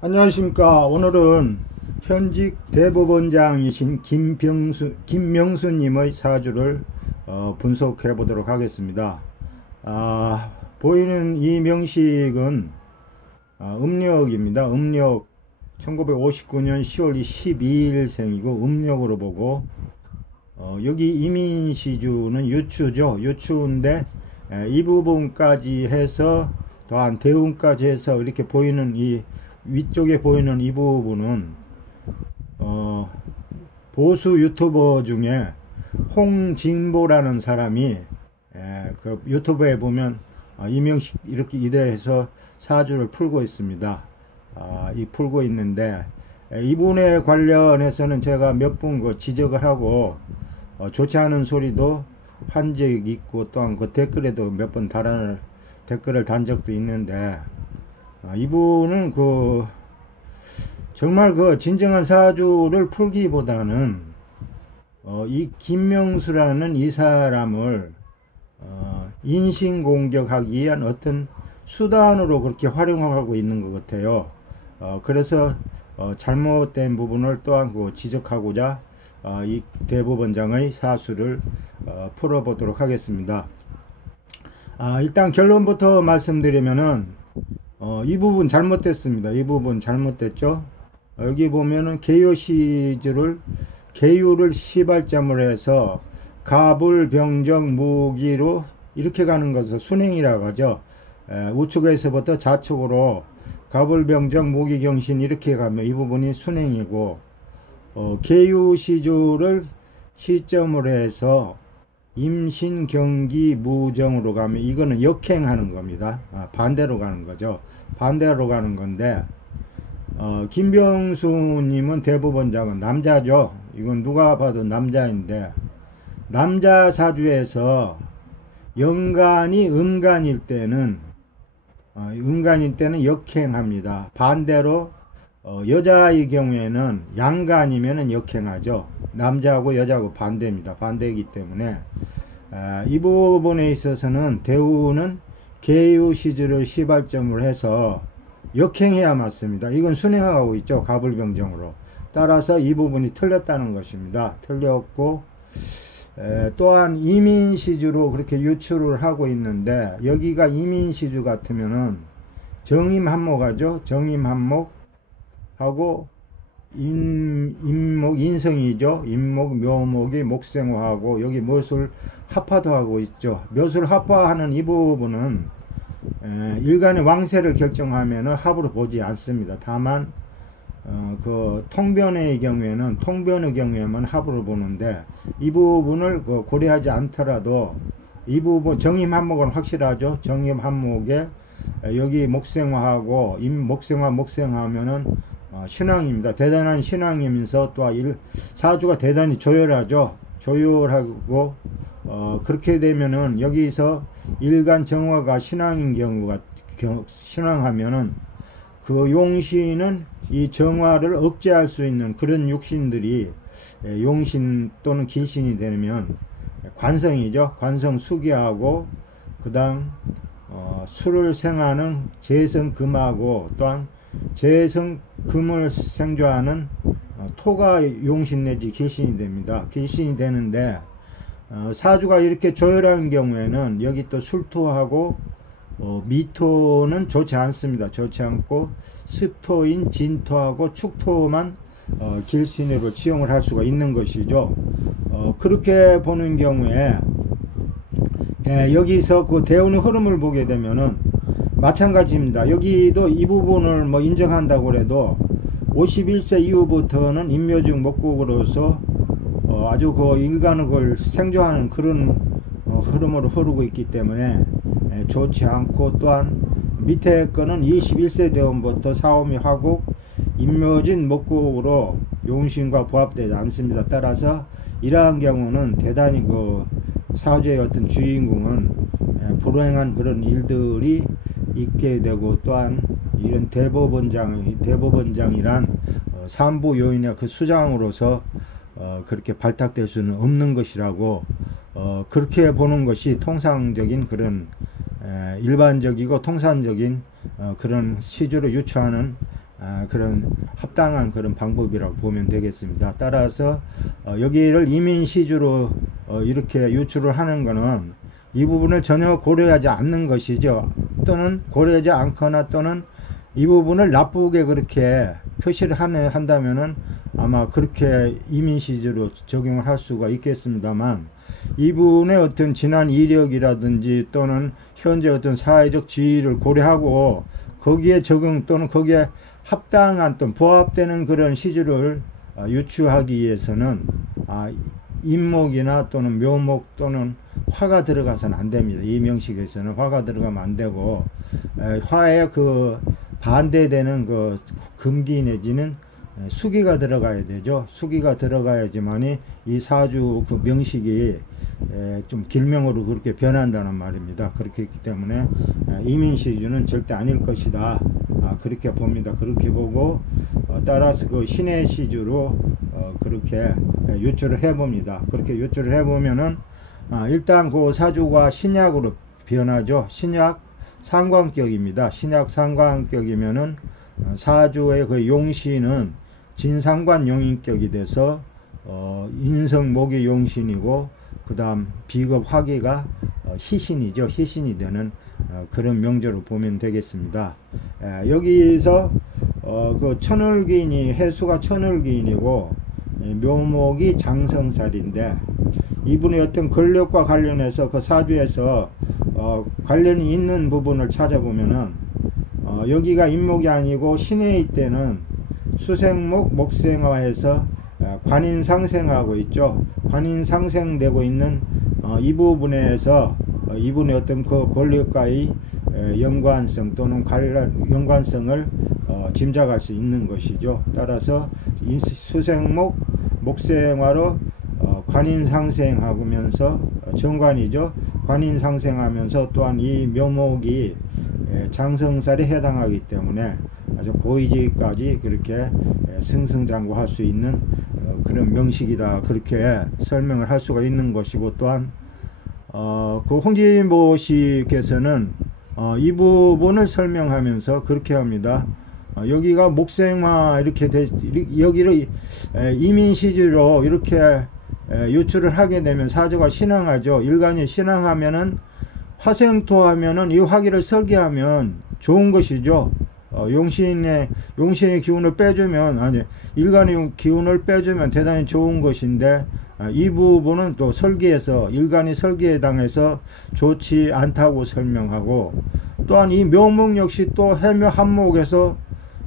안녕하십니까. 오늘은 현직 대법원장이신 김명수님의 사주를 분석해 보도록 하겠습니다. 보이는 이 명식은 음력입니다. 음력 1959년 10월 12일생이고 음력으로 보고, 여기 이민시주는 유추죠. 유추인데 이 부분까지 해서 또한 대운까지 해서 이렇게 보이는 이 위쪽에 보이는 이 부분은 보수 유튜버 중에 홍진보라는 사람이 그 유튜브에 보면 이명식 이렇게 이대해서 사주를 풀고 있습니다. 이 풀고 있는데 이분에 관련해서는 제가 몇 분 그 지적을 하고 좋지 않은 소리도 한 적이 있고, 또한 그 댓글에도 몇 번 댓글을 단 적도 있는데, 이분은 정말 진정한 사주를 풀기보다는 이 김명수라는 이 사람을 인신공격하기 위한 어떤 수단으로 그렇게 활용하고 있는 것 같아요. 그래서 잘못된 부분을 또한 지적하고자 이 대법원장의 사수를 풀어보도록 하겠습니다. 일단 결론부터 말씀드리면은 이 부분 잘못됐습니다. 이 부분 잘못됐죠. 여기 보면은 개요시주를 개유를 시발점을 해서 가불병정 무기로 이렇게 가는 것을 순행이라고 하죠. 우측에서부터 좌측으로 가불병정 무기경신 이렇게 가면 이 부분이 순행이고, 개유시주를 시점을 해서 임신경기 무정으로 가면 이거는 역행하는 겁니다. 반대로 가는 거죠. 반대로 가는 건데, 김병수님은 대법원장은 남자죠. 이건 누가 봐도 남자인데, 남자 사주에서 연간이 음간일 때는 역행합니다. 반대로 여자의 경우에는 양간이면 역행하죠. 남자하고 여자하고 반대입니다. 반대이기 때문에 이 부분에 있어서는 대우는 개유시주를 시발점을 해서 역행해야 맞습니다. 이건 순행하고 있죠. 가불병정으로. 따라서 이 부분이 틀렸다는 것입니다. 틀렸고, 또한 이민시주로 그렇게 유추를 하고 있는데, 여기가 이민시주 같으면은 정임한목하죠. 정임한목하고 임목 인성이죠. 임목 묘목이 목생화하고 여기 묘술 합화도 하고 있죠. 묘술 합화하는 이 부분은 일간의 왕세를 결정하면은 합으로 보지 않습니다. 다만 그 통변의 경우에만 합으로 보는데, 이 부분을 고려하지 않더라도 이 부분 정임한목은 확실하죠. 정임한목에 여기 목생화하고 목생화하면은 신앙입니다. 대단한 신앙이면서 또 사주가 대단히 조열하죠. 조열하고 그렇게 되면은 여기서 일간 정화가 신앙인 경우가 신앙하면은 그 용신은 이 정화를 억제할 수 있는 그런 육신들이 용신 또는 길신이 되면 관성이죠. 관성 수기하고 그다음 수를 생하는 재성금하고 또한 재성금을 생조하는 토가 용신 내지 길신이 됩니다. 길신이 되는데, 사주가 이렇게 조열한 경우에는 여기 또 술토하고 미토는 좋지 않습니다. 좋지 않고 습토인 진토하고 축토만 길신으로 지용을 할 수가 있는 것이죠. 그렇게 보는 경우에 여기서 그 대운의 흐름을 보게 되면은 마찬가지입니다. 여기도 이 부분을 인정한다고 해도 51세 이후부터는 인묘중 목국으로서 아주 인간을 생존하는 그런 흐름으로 흐르고 있기 때문에 좋지 않고, 또한 밑에 거는 21세 대운부터 사오미 화국 인묘진 목국으로 용신과 부합되지 않습니다. 따라서 이러한 경우는 대단히 사주의 어떤 주인공은 불행한 그런 일들이 있게 되고, 또한 이런 대법원장이란 삼부 요인의 그 수장으로서 그렇게 발탁될 수는 없는 것이라고, 그렇게 보는 것이 통상적인 그런 일반적이고 통산적인 그런 시주를 유추하는 그런 합당한 그런 방법이라고 보면 되겠습니다. 따라서 여기를 이민시주로 이렇게 유출을 하는 것은 이 부분을 전혀 고려하지 않는 것이죠. 또는 고려하지 않거나 또는 이 부분을 나쁘게 그렇게 표시를 한다면은 아마 그렇게 이민시주로 적용을 할 수가 있겠습니다만, 이분의 어떤 지난 이력이라든지 또는 현재 어떤 사회적 지위를 고려하고 거기에 적용 또는 거기에 합당한 또 부합되는 그런 시주를 유추하기 위해서는 인목이나 또는 묘목 또는 화가 들어가서는 안 됩니다. 이 명식에서는 화가 들어가면 안 되고, 화에 그 반대되는 그 금기 내지는 수기가 들어가야 되죠. 수기가 들어가야지만이 이 사주 그 명식이 좀 길명으로 그렇게 변한다는 말입니다. 그렇게 했기 때문에 이민시주는 절대 아닐 것이다, 그렇게 봅니다. 그렇게 보고 따라서 그 신의 시주로 그렇게 유추를 해봅니다. 그렇게 유추를 해보면은 일단 그 사주가 신약으로 변하죠. 신약 상관격입니다. 신약 상관격이면은 사주의 그 용신은 진상관 용인격이 돼서 인성목이 용신이고, 그 다음 비급 화기가 희신이죠. 희신이 되는 그런 명제로 보면 되겠습니다. 여기서 그 천을기인이 해수가 천을기인이고 묘목이 장성살인데, 이분의 어떤 권력과 관련해서 그 사주에서 관련이 있는 부분을 찾아보면은 여기가 인목이 아니고 신의 때는 수생목 목생화해서 관인상생하고 있죠. 관인상생되고 있는 이 부분에서 이분의 어떤 그 권력과의 연관성 또는 연관성을 짐작할 수 있는 것이죠. 따라서 수생목 목생화로 관인상생하면서 정관이죠. 관인상생하면서 또한 이 묘목이 장성살에 해당하기 때문에 아주 고위직까지 그렇게 승승장구할 수 있는 그런 명식이다, 그렇게 설명을 할 수가 있는 것이고, 또한 그 홍진보 씨께서는 이 부분을 설명하면서 그렇게 합니다. 여기가 목생화 이렇게 여기를 이민시주로 이렇게 유출을 하게 되면 사주가 신앙하죠. 일간이 신앙하면은 화생토하면은 이 화기를 설계하면 좋은 것이죠. 용신의 기운을 빼주면, 일간의 기운을 빼주면 대단히 좋은 것인데, 이 부분은 또 설계에서 일간이 설계에 당해서 좋지 않다고 설명하고, 또한 이 묘목 역시 또 해묘 한목에서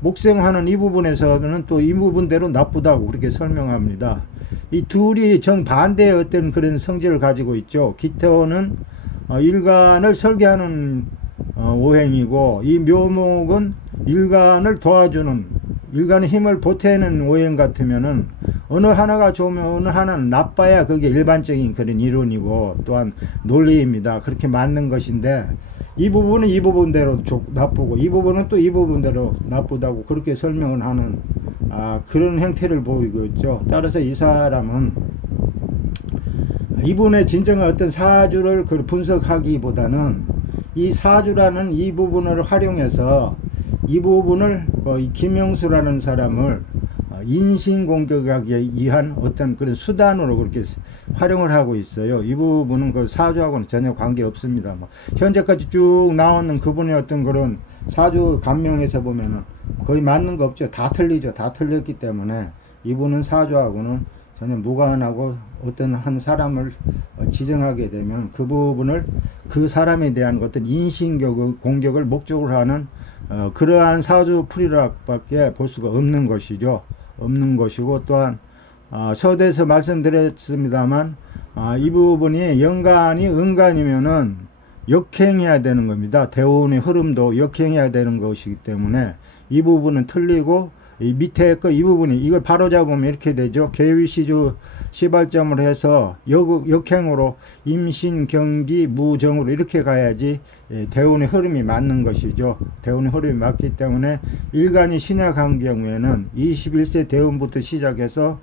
목생하는 이 부분에서는 또 이 부분대로 나쁘다고 그렇게 설명합니다. 이 둘이 정반대의 어떤 그런 성질을 가지고 있죠. 기토는 일간을 설계하는 오행이고, 이 묘목은 일간을 도와주는, 일간의 힘을 보태는 오행 같으면은 어느 하나가 좋으면 어느 하나는 나빠야 그게 일반적인 그런 이론이고 또한 논리입니다. 그렇게 맞는 것인데, 이 부분은 이 부분대로 나쁘고 이 부분은 또 이 부분대로 나쁘다고 그렇게 설명을 하는 그런 형태를 보이고 있죠. 따라서 이 사람은 이분의 진정한 어떤 사주를 분석하기보다는 이 사주라는 이 부분을 활용해서 이 부분을 김영수라는 사람을 인신공격하기 위한 어떤 그런 수단으로 그렇게 활용을 하고 있어요. 이 부분은 그 사주하고는 전혀 관계 없습니다. 현재까지 쭉 나오는 그분의 어떤 그런 사주 감명에서 보면은 거의 맞는 거 없죠. 다 틀리죠. 다 틀렸기 때문에 이분은 사주하고는 전혀 무관하고, 어떤 한 사람을 지정하게 되면 그 부분을 그 사람에 대한 어떤 인신공격을 목적으로 하는 그러한 사주풀이라고밖에 볼 수가 없는 것이죠. 없는 것이고, 또한 서두에서 말씀드렸습니다만 이 부분이 연간이 은간이면은 역행해야 되는 겁니다. 대운의 흐름도 역행해야 되는 것이기 때문에 이 부분은 틀리고, 이 밑에 이 부분이 이걸 바로 잡으면 이렇게 되죠. 계위시주 시발점을 해서 역행으로 임신 경기 무정으로 이렇게 가야지 대운의 흐름이 맞는 것이죠. 대운의 흐름이 맞기 때문에 일간이 신약한 경우에는 21세 대운부터 시작해서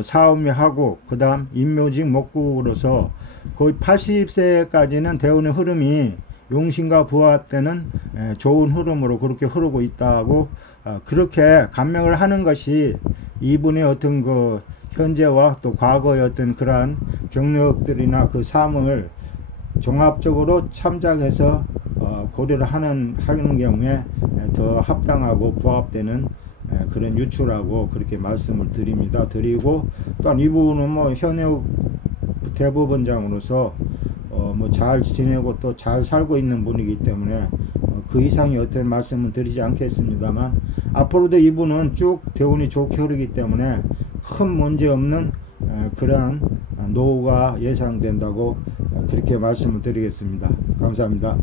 사음묘하고 그 다음 임묘직 목국으로서 거의 80세까지는 대운의 흐름이 용신과 부합 때는 좋은 흐름으로 그렇게 흐르고 있다고 그렇게 감명을 하는 것이 이분의 어떤 그 현재와 또 과거의 어떤 그러한 경력들이나 그 삶을 종합적으로 참작해서 고려를 하는 경우에 더 합당하고 부합되는 그런 유추라고 그렇게 말씀을 드리고, 또한 이분은 뭐 현역 대법원장으로서 뭐 잘 지내고 또 잘 살고 있는 분이기 때문에 그 이상의 어떤 말씀은 드리지 않겠습니다만, 앞으로도 이분은 쭉 대운이 좋게 흐르기 때문에 큰 문제 없는 그러한 노후가 예상된다고 그렇게 말씀을 드리겠습니다. 감사합니다.